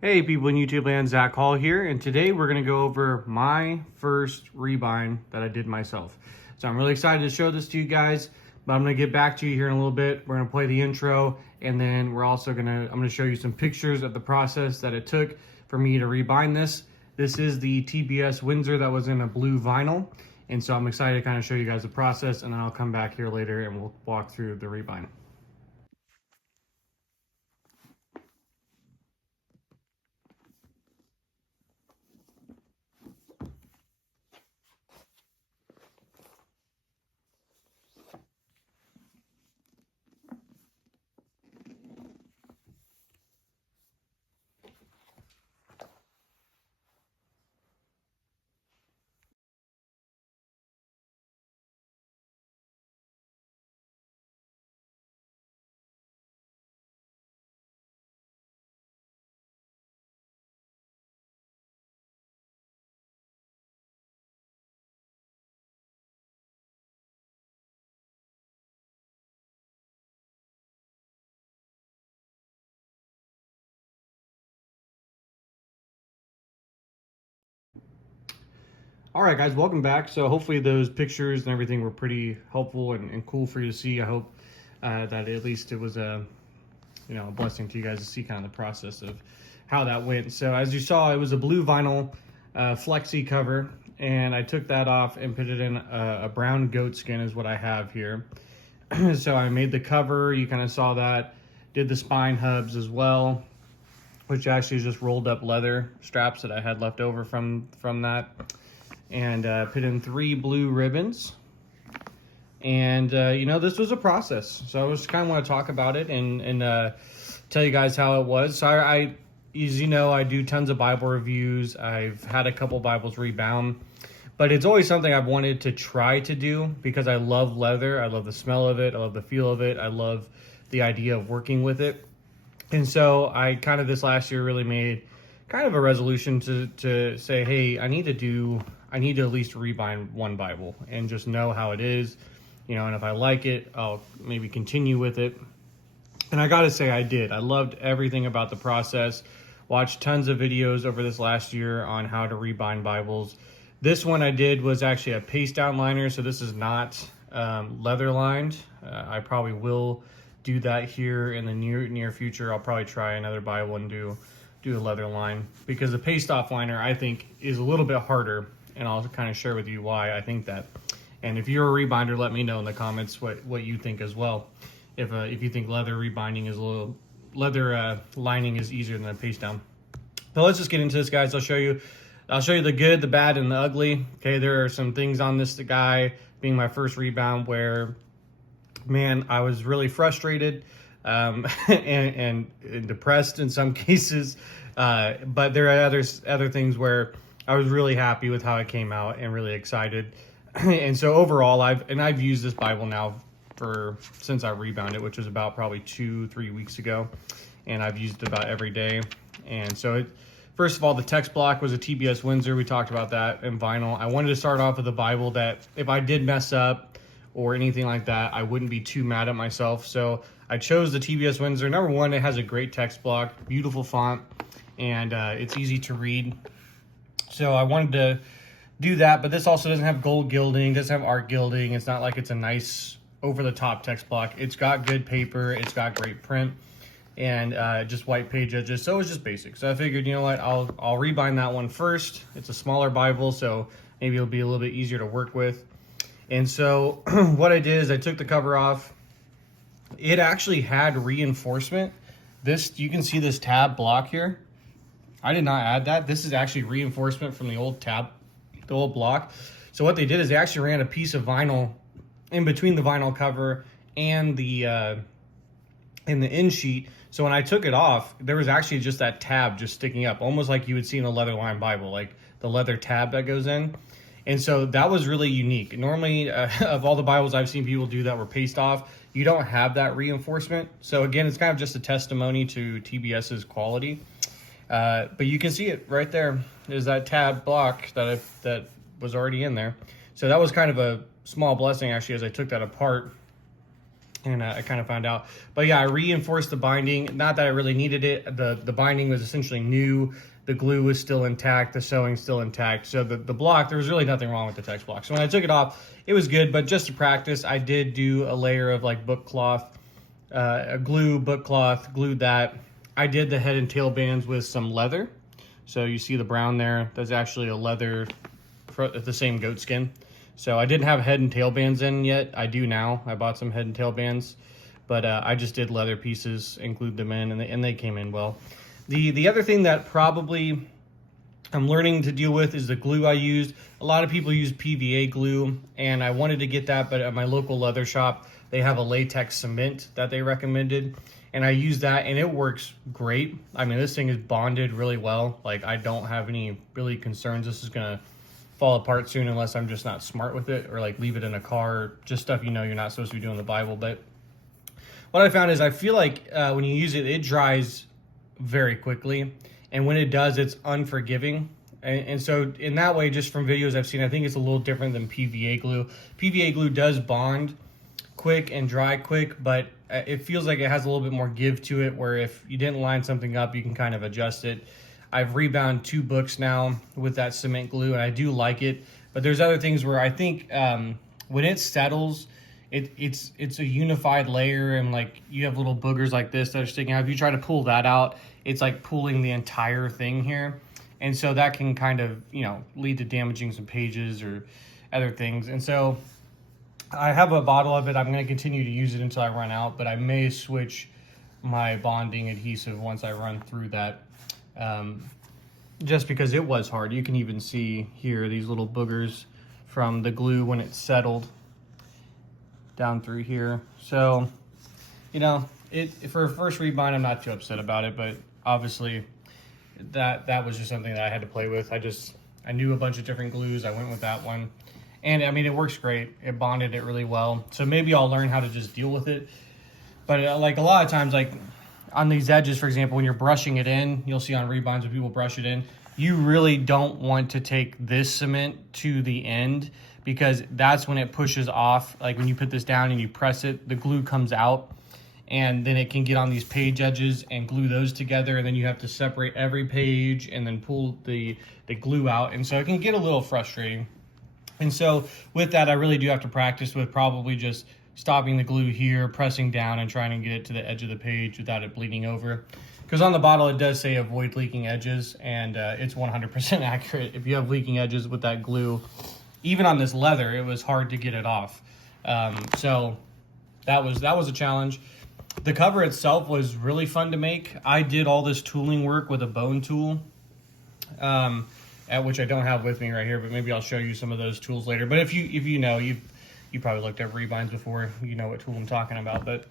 Hey people in YouTube land, Zach Hall here, and today we're going to go over my first rebind that I did myself. So I'm really excited to show this to you guys, but I'm going to get back to you here in a little bit. We're going to play the intro, and then I'm going to show you some pictures of the process that it took for me to rebind this. This is the TBS Windsor that was in a blue vinyl, and so I'm excited to kind of show you guys the process, and then I'll come back here later and we'll walk through the rebind. All right, guys, welcome back. So hopefully those pictures and everything were pretty helpful and cool for you to see. I hope that at least it was a blessing to you guys to see kind of the process of how that went. So as you saw, it was a blue vinyl flexi cover, and I took that off and put it in a brown goatskin is what I have here. So I made the cover. You kind of saw that. Did the spine hubs as well, which actually is just rolled up leather straps that I had left over from that. And put in 3 blue ribbons. And this was a process, so I just kind of want to talk about it and tell you guys how it was. So I as you know, I do tons of Bible reviews. I've had a couple Bibles rebound, but it's always something I've wanted to try to do because I love leather. I love the smell of it. I love the feel of it. I love the idea of working with it. And so I kind of this last year really made kind of a resolution to say, hey, I need to at least rebind one Bible and just know how it is, and if I like it, I'll maybe continue with it. And I gotta say I did. I loved everything about the process. Watched tons of videos over this last year on how to rebind Bibles. This one I did was actually a paste down liner, so this is not leather lined. I probably will do that here in the near future. I'll probably try another Bible and do a leather line, because the paste off liner I think is a little bit harder, and I'll kind of share with you why I think that. And if you're a rebinder, let me know in the comments what you think as well. If you think leather rebinding is leather lining is easier than a paste down. So let's just get into this, guys. I'll show you the good, the bad, and the ugly. Okay, there are some things on this guy being my first rebound where, man, I was really frustrated and depressed in some cases. But there are other things where I was really happy with how it came out and really excited. And so overall, I've used this Bible now since I rebounded, which was about probably 2-3 weeks ago, and I've used it about every day. And so first of all, the text block was a TBS Windsor. We talked about that in vinyl. I wanted to start off with a Bible that if I did mess up or anything like that, I wouldn't be too mad at myself. So I chose the TBS Windsor. Number one, it has a great text block, beautiful font, and it's easy to read. So I wanted to do that, but this also doesn't have gold gilding, doesn't have art gilding. It's not like it's a nice over-the-top text block. It's got good paper, it's got great print, and just white page edges. So it was just basic. So I figured, you know what, I'll rebind that one first. It's a smaller Bible, so maybe it'll be a little bit easier to work with. And so what I did is I took the cover off. It actually had reinforcement. You can see this tab block here. I did not add that. This is actually reinforcement from the old block. So what they did is they actually ran a piece of vinyl in between the vinyl cover and the end sheet. So when I took it off, there was actually just that tab just sticking up, almost like you would see in a leather lined Bible, like the leather tab that goes in. And so that was really unique. Normally, of all the Bibles I've seen people do that were paste off, you don't have that reinforcement. So again, it's kind of just a testimony to TBS's quality. But you can see it right there. There's that tab block that was already in there. So that was kind of a small blessing, actually, as I took that apart. And I kind of found out. But yeah, I reinforced the binding. Not that I really needed it. The binding was essentially new. The glue was still intact. The sewing's still intact. So the block, there was really nothing wrong with the text block. So when I took it off, it was good. But just to practice, I did do a layer of like book cloth, glue, book cloth, glued that. I did the head and tail bands with some leather. So you see the brown there. That's actually a leather, the same goatskin. So I didn't have head and tail bands in yet. I do now. I bought some head and tail bands, but I just did leather pieces and glued them in, and they came in well. The other thing that probably I'm learning to deal with is the glue I used. A lot of people use PVA glue, and I wanted to get that, but at my local leather shop, they have a latex cement that they recommended, and I used that, and it works great. I mean, this thing is bonded really well. Like, I don't have any really concerns this is gonna fall apart soon unless I'm just not smart with it, or like leave it in a car, or just stuff you know you're not supposed to be doing in the Bible. But what I found is I feel like when you use it, it dries very quickly, and when it does, it's unforgiving. And so in that way, just from videos I've seen, I think it's a little different than PVA glue. PVA glue does bond quick and dry quick, but it feels like it has a little bit more give to it, where if you didn't line something up, you can kind of adjust it. I've rebound 2 books now with that cement glue, and I do like it. But there's other things where I think when it settles, it's a unified layer, and like you have little boogers like this that are sticking out. If you try to pull that out, it's like pulling the entire thing here. And so that can kind of, you know, lead to damaging some pages or other things. And so I have a bottle of it. I'm going to continue to use it until I run out, but I may switch my bonding adhesive once I run through that. Just because it was hard. You can even see here these little boogers from the glue when it settled down through here. So, you know, for a first rebind, I'm not too upset about it, but obviously that was just something that I had to play with. I knew a bunch of different glues. I went with that one, and I mean, it works great. It bonded it really well. So maybe I'll learn how to just deal with it. But like a lot of times, like on these edges, for example, when you're brushing it in, you'll see on rebinds when people brush it in, you really don't want to take this cement to the end, because that's when it pushes off. Like when you put this down and you press it, the glue comes out, and then it can get on these page edges and glue those together, and then you have to separate every page and then pull the glue out, and so it can get a little frustrating. And so with that, I really do have to practice with probably just stopping the glue here, pressing down, and trying to get it to the edge of the page without it bleeding over. Because on the bottle, it does say avoid leaking edges, and it's 100% accurate. If you have leaking edges with that glue, even on this leather, it was hard to get it off. So that was a challenge. The cover itself was really fun to make. I did all this tooling work with a bone tool, at which I don't have with me right here, but maybe I'll show you some of those tools later. But if you know, you probably looked at rebinds before, you know what tool I'm talking about. But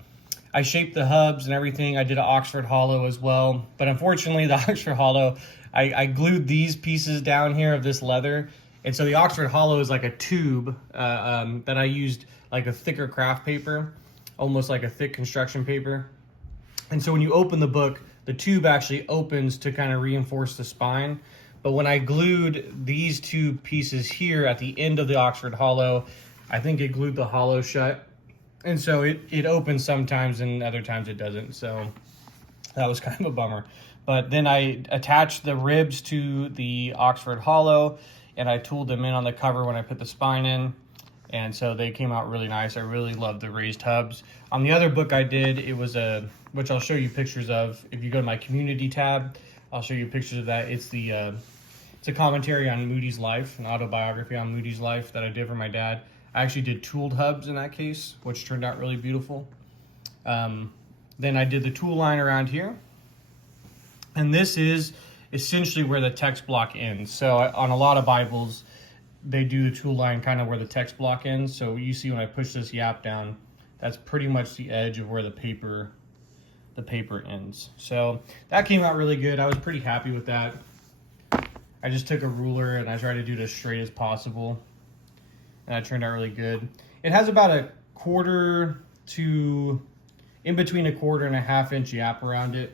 I shaped the hubs and everything. I did an Oxford hollow as well. But unfortunately, the Oxford hollow, I glued these pieces down here of this leather. And so the Oxford hollow is like a tube that I used like a thicker craft paper, almost like a thick construction paper. And so when you open the book, the tube actually opens to kind of reinforce the spine. But when I glued these 2 pieces here at the end of the Oxford hollow, I think it glued the hollow shut. And so it opens sometimes and other times it doesn't. So that was kind of a bummer. But then I attached the ribs to the Oxford hollow, and I tooled them in on the cover when I put the spine in. And so they came out really nice. I really love the raised hubs. On the other book I did, it was which I'll show you pictures of. If you go to my community tab, I'll show you pictures of that. It's a commentary on Moody's life, an autobiography on Moody's life that I did for my dad. I actually did tooled hubs in that case, which turned out really beautiful. Then I did the tool line around here. And this is essentially where the text block ends. So on a lot of Bibles, they do the tool line kind of where the text block ends. So you see when I push this yap down, that's pretty much the edge of where the paper ends. So that came out really good. I was pretty happy with that. I just took a ruler and I tried to do it as straight as possible, and that turned out really good. It has about a in between a 1/4 and a 1/2 inch yap around it.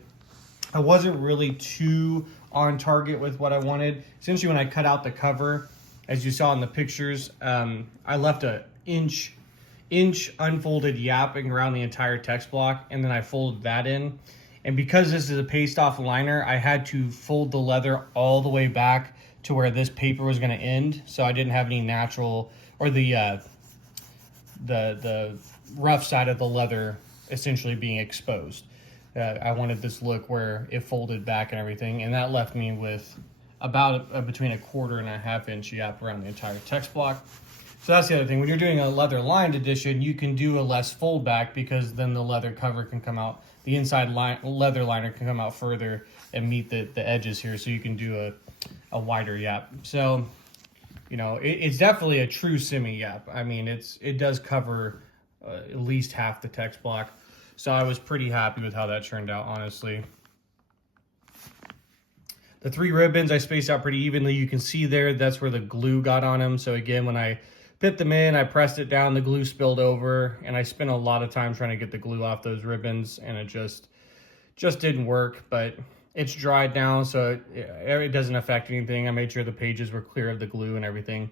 I wasn't really too on target with what I wanted. Essentially, when I cut out the cover, as you saw in the pictures, I left an inch inch unfolded yapping around the entire text block, and then I folded that in. And because this is a paste off liner, I had to fold the leather all the way back to where this paper was going to end, so I didn't have any natural, or the rough side of the leather essentially being exposed. I wanted this look where it folded back and everything, and that left me with about between 1/4 and 1/2 inch yap around the entire text block. So that's the other thing. When you're doing a leather lined edition, you can do a less fold back, because then the leather cover can come out, the inside leather liner can come out further and meet the edges here, so you can do a wider yap. So, you know, it's definitely a true semi yap. I mean, it does cover at least half the text block. So I was pretty happy with how that turned out, honestly. The 3 ribbons I spaced out pretty evenly. You can see there, that's where the glue got on them. So again, when I fit them in, I pressed it down, the glue spilled over, and I spent a lot of time trying to get the glue off those ribbons, and it just didn't work. But it's dried now, so it doesn't affect anything. I made sure the pages were clear of the glue and everything.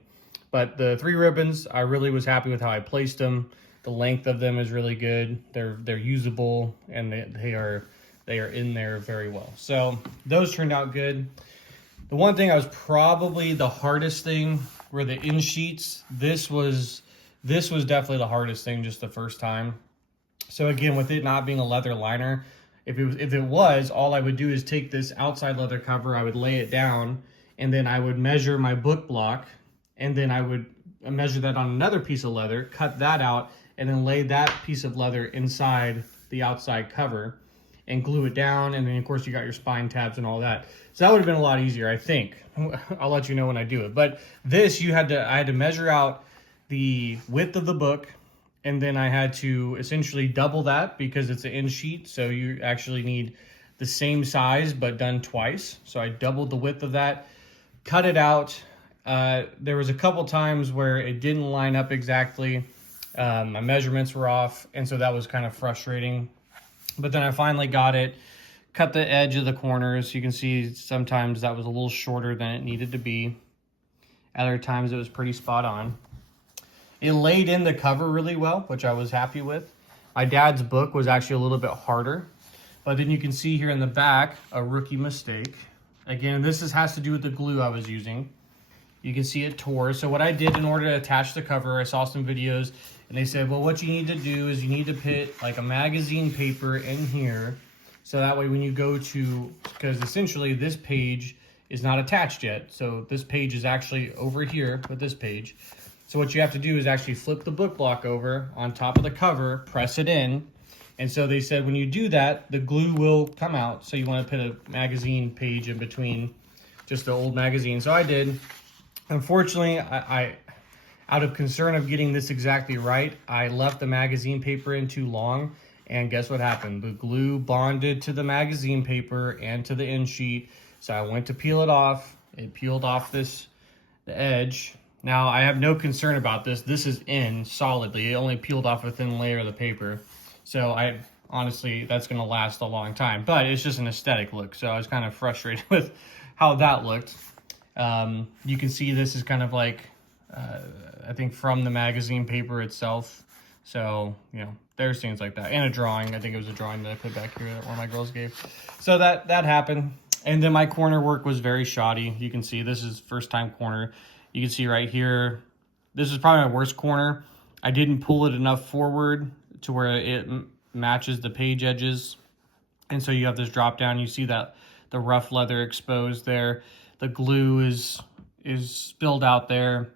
But the 3 ribbons, I really was happy with how I placed them. The length of them is really good. They're usable, and they are in there very well. So those turned out good. The one thing I was probably the hardest thing were the in sheets. This was definitely the hardest thing, just the first time. So again, with it not being a leather liner, if it was, all I would do is take this outside leather cover, I would lay it down, and then I would measure my book block, and then I would measure that on another piece of leather, cut that out, and then lay that piece of leather inside the outside cover and glue it down. And then of course you got your spine tabs and all that. So that would have been a lot easier, I think. I'll let you know when I do it. But this, I had to measure out the width of the book, and then I had to essentially double that because it's an in sheet. So you actually need the same size, but done twice. So I doubled the width of that, cut it out. There was a couple times where it didn't line up exactly. My measurements were off, and so that was kind of frustrating. But then I finally got it, cut the edge of the corners. You can see sometimes that was a little shorter than it needed to be. Other times it was pretty spot on. It laid in the cover really well, which I was happy with. My dad's book was actually a little bit harder, but then you can see here in the back, a rookie mistake. Again, this has to do with the glue I was using. You can see it tore. So what I did in order to attach the cover, I saw some videos, and they said, well, what you need to do is you need to put like a magazine paper in here. So that way when you go to, because essentially this page is not attached yet. So this page is actually over here with this page. So what you have to do is actually flip the book block over on top of the cover, press it in. And so they said when you do that, the glue will come out. So you want to put a magazine page in between, just the old magazine. So I did. Unfortunately, I out of concern of getting this exactly right, I left the magazine paper in too long, and guess what happened? The glue bonded to the magazine paper and to the end sheet. So I went to peel it off. It peeled off the edge. Now I have no concern about this. This is in solidly. It only peeled off a thin layer of the paper. So honestly, that's going to last a long time, but it's just an aesthetic look. So I was kind of frustrated with how that looked. You can see this is kind of like, I think from the magazine paper itself. So, you know, there's things like that. And a drawing. I think it was a drawing that I put back here that one of my girls gave. So that happened. And then my corner work was very shoddy. You can see this is first time corner. You can see right here, this is probably my worst corner. I didn't pull it enough forward to where it matches the page edges. And so you have this drop down. You see that the rough leather exposed there. The glue is spilled out there.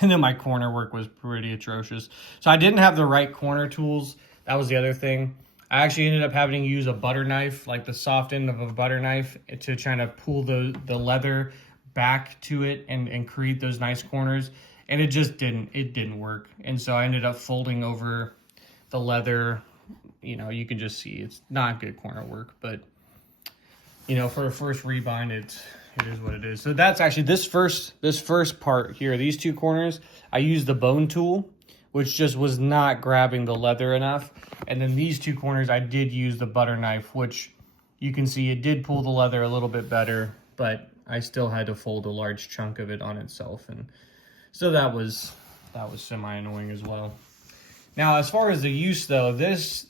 And then my corner work was pretty atrocious. So I didn't have the right corner tools. That was the other thing. I actually ended up having to use a butter knife, like the soft end of a butter knife, to try to pull the leather back to it and create those nice corners. And it just didn't work. And so I ended up folding over the leather. You know, you can just see it's not good corner work, but you know, for a first rebind, it is what it is. So that's actually this first part here, these two corners, I used the bone tool, which just was not grabbing the leather enough. And then these two corners, I did use the butter knife, which you can see it did pull the leather a little bit better, but I still had to fold a large chunk of it on itself. And so that was semi-annoying as well. Now, as far as the use though, this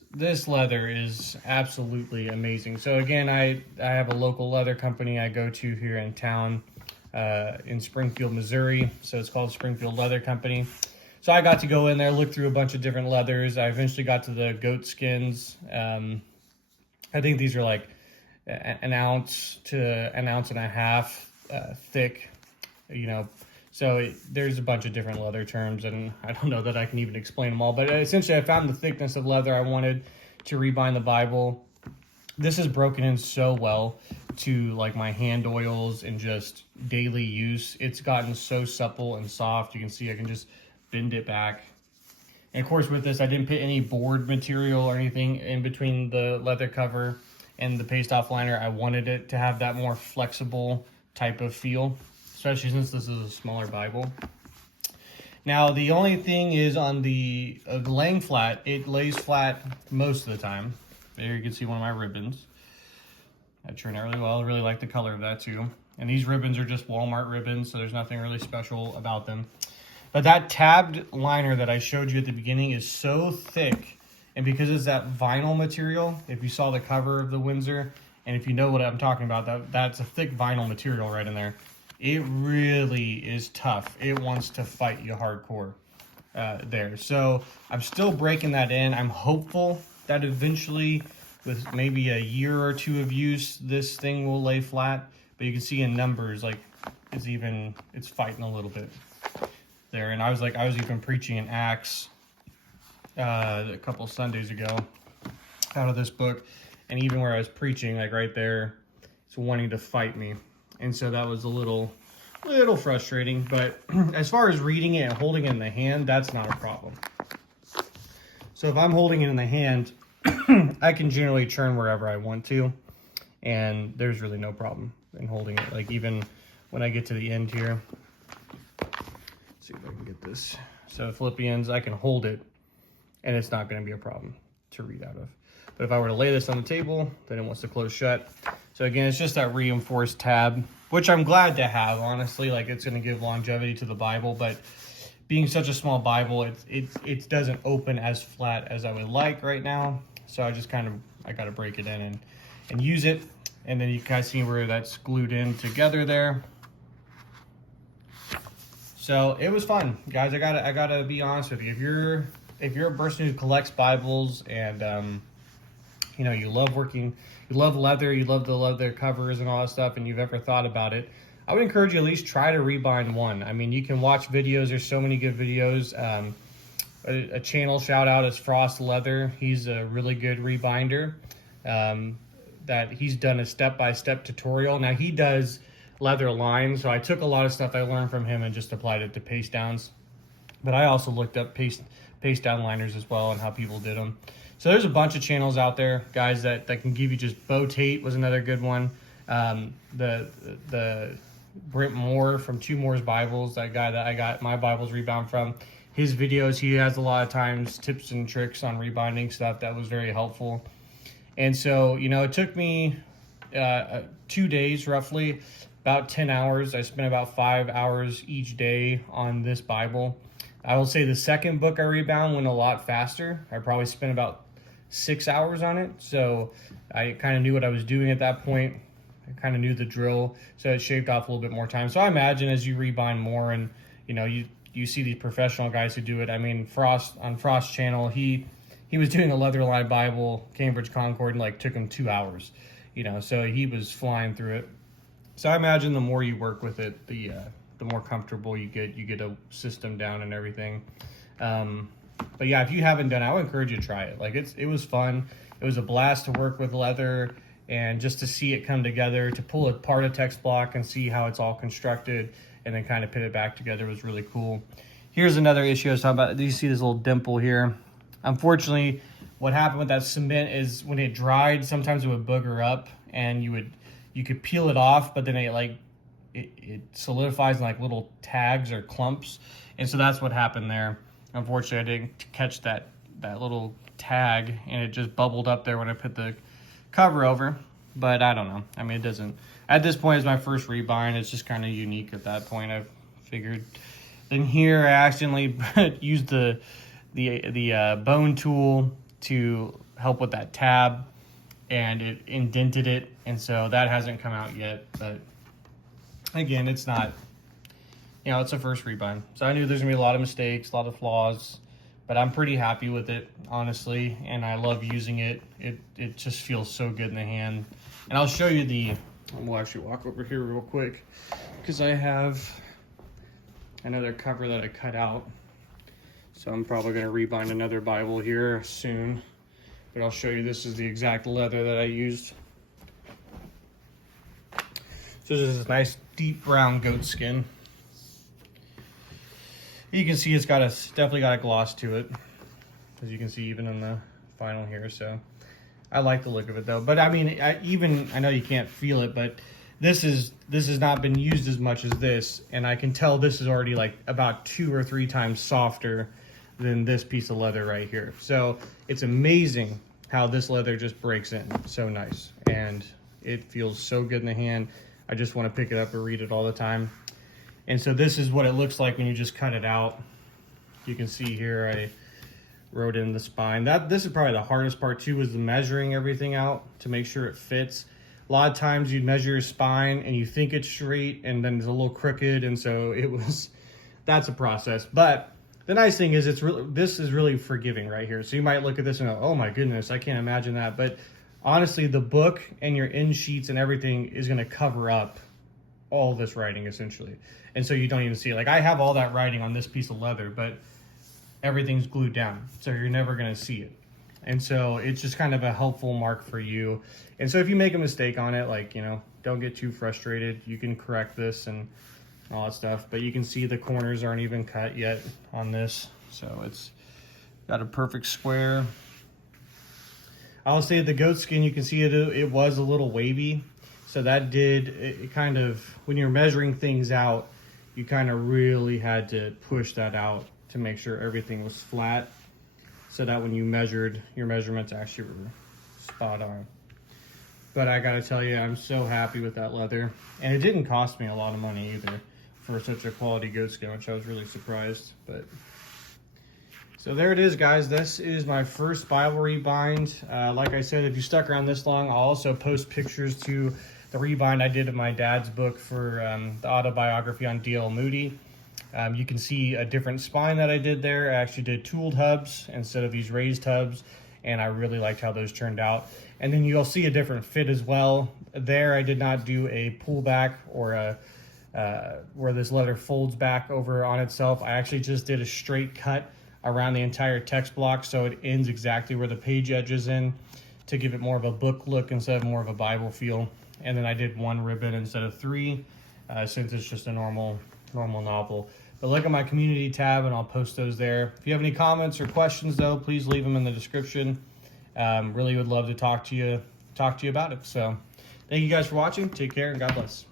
leather is absolutely amazing. So again, I have a local leather company I go to here in town, in Springfield, Missouri. So it's called Springfield Leather Company. So I got to go in there, look through a bunch of different leathers. I eventually got to the goatskins. I think these are like an ounce to an ounce and a half thick, you know. So there's a bunch of different leather terms, and I don't know that I can even explain them all. But essentially, I found the thickness of leather I wanted to rebind the Bible. This is broken in so well to like my hand oils and just daily use. It's gotten so supple and soft. You can see I can just bend it back. And of course, with this, I didn't put any board material or anything in between the leather cover and the paste off liner. I wanted it to have that more flexible type of feel, especially since this is a smaller Bible. Now, the only thing is on the laying flat, it lays flat most of the time. There you can see one of my ribbons. I turned out really well. I really like the color of that too. And these ribbons are just Walmart ribbons, so there's nothing really special about them. But that tabbed liner that I showed you at the beginning is so thick, and because it's that vinyl material, if you saw the cover of the Windsor, and if you know what I'm talking about, that's a thick vinyl material right in there. It really is tough. It wants to fight you hardcore there. So I'm still breaking that in. I'm hopeful that eventually, with maybe a year or two of use, this thing will lay flat. But you can see in numbers, like it's fighting a little bit there. And I was even preaching in Acts a couple Sundays ago out of this book, and even where I was preaching, like right there, it's wanting to fight me. And so that was a little frustrating, but as far as reading it and holding it in the hand, that's not a problem. So if I'm holding it in the hand, I can generally turn wherever I want to, and there's really no problem in holding it. Like even when I get to the end here, let's see if I can get this. So Philippians, I can hold it, and it's not going to be a problem to read out of. But if I were to lay this on the table, then it wants to close shut. So again, it's just that reinforced tab, which I'm glad to have, honestly. Like, it's going to give longevity to the Bible, but being such a small Bible, it doesn't open as flat as I would like right now. So I just I got to break it in and use it. And then you guys see where that's glued in together there. So it was fun, guys. I gotta be honest with you. If you're a person who collects Bibles and you know, you love leather, you love the leather covers and all that stuff, and you've ever thought about it, I would encourage you at least try to rebind one. I mean, you can watch videos. There's so many good videos. A channel shout out is Frost Leather. He's a really good rebinder. That he's done a step-by-step tutorial. Now, he does leather lines, so I took a lot of stuff I learned from him and just applied it to paste downs. But I also looked up paste down liners as well and how people did them. So there's a bunch of channels out there, guys, that can give you just Bo Tate was another good one. The Brent Moore from Two Moore's Bibles, that guy that I got my Bibles Rebound from. His videos, he has a lot of times tips and tricks on rebinding stuff that was very helpful. And so, you know, it took me 2 days, roughly, about 10 hours. I spent about 5 hours each day on this Bible. I will say the second book I rebound went a lot faster. I probably spent about 6 hours on it. So I kind of knew what I was doing at that point. I kind of knew the drill. So it shaved off a little bit more time. So I imagine as you rebind more and, you know, you see these professional guys who do it. I mean, on Frost's channel, he was doing a leather-lined Bible, Cambridge Concord, and like took him 2 hours, you know, so he was flying through it. So I imagine the more you work with it, the more comfortable you get a system down and everything. But yeah, if you haven't done it, I would encourage you to try it. Like it was fun. It was a blast to work with leather and just to see it come together, to pull apart a text block and see how it's all constructed and then kind of put it back together was really cool. Here's another issue I was talking about. Do you see this little dimple here? Unfortunately, what happened with that cement is when it dried, sometimes it would booger up and you could peel it off, but then it solidifies in like little tags or clumps. And so that's what happened there. Unfortunately, I didn't catch that little tag, and it just bubbled up there when I put the cover over. But I don't know. I mean, it doesn't. At this point, it's my first rebind. It's just kind of unique at that point, I've figured. Then here, I accidentally used the the bone tool to help with that tab, and it indented it, and so that hasn't come out yet. But again, it's not, you know, it's a first Rebind, so I knew there's gonna be a lot of mistakes, a lot of flaws, but I'm pretty happy with it, honestly, and I love using it. It just feels so good in the hand. And I'll show you we'll actually walk over here real quick, because I have another cover that I cut out. So I'm probably gonna rebind another Bible here soon. But I'll show you, this is the exact leather that I used. So this is this nice deep brown goat skin. You can see it's definitely got a gloss to it, as you can see even in the vinyl here. So I like the look of it though. But I mean, I know you can't feel it, but this has not been used as much as this, and I can tell this is already like about 2 or 3 times softer than this piece of leather right here. So it's amazing how this leather just breaks in so nice, and it feels so good in the hand. I just want to pick it up and read it all the time. And so this is what it looks like when you just cut it out. You can see here I wrote in the spine. This is probably the hardest part too, is the measuring everything out to make sure it fits. A lot of times you'd measure your spine and you think it's straight and then it's a little crooked, and so that's a process. But the nice thing is this is really forgiving right here. So you might look at this and go, oh my goodness, I can't imagine that. But honestly, the book and your end sheets and everything is going to cover up all this writing essentially. And so you don't even see it. Like, I have all that writing on this piece of leather, but everything's glued down, so you're never going to see it. And so it's just kind of a helpful mark for you. And so if you make a mistake on it, like, you know, don't get too frustrated. You can correct this and all that stuff. But you can see the corners aren't even cut yet on this. So it's got a perfect square. I'll say the goat skin, you can see it was a little wavy. So that it kind of, when you're measuring things out, you kind of really had to push that out to make sure everything was flat, so that when you measured, your measurements actually were spot on. But I gotta tell you, I'm so happy with that leather. And it didn't cost me a lot of money either for such a quality goat skin, which I was really surprised. But so there it is, guys. This is my first Bible rebind. Like I said, if you stuck around this long, I'll also post pictures to the rebind I did of my dad's book for the autobiography on D.L. Moody. You can see a different spine that I did there. I actually did tooled hubs instead of these raised hubs, and I really liked how those turned out. And then you'll see a different fit as well. There I did not do a pullback or where this leather folds back over on itself. I actually just did a straight cut around the entire text block, so it ends exactly where the page edge is in, to give it more of a book look instead of more of a Bible feel. And then I did 1 ribbon instead of 3, since it's just a normal novel. But look at my community tab and I'll post those there. If you have any comments or questions though, please leave them in the description. Really would love to talk to you about it. So thank you guys for watching. Take care and God bless.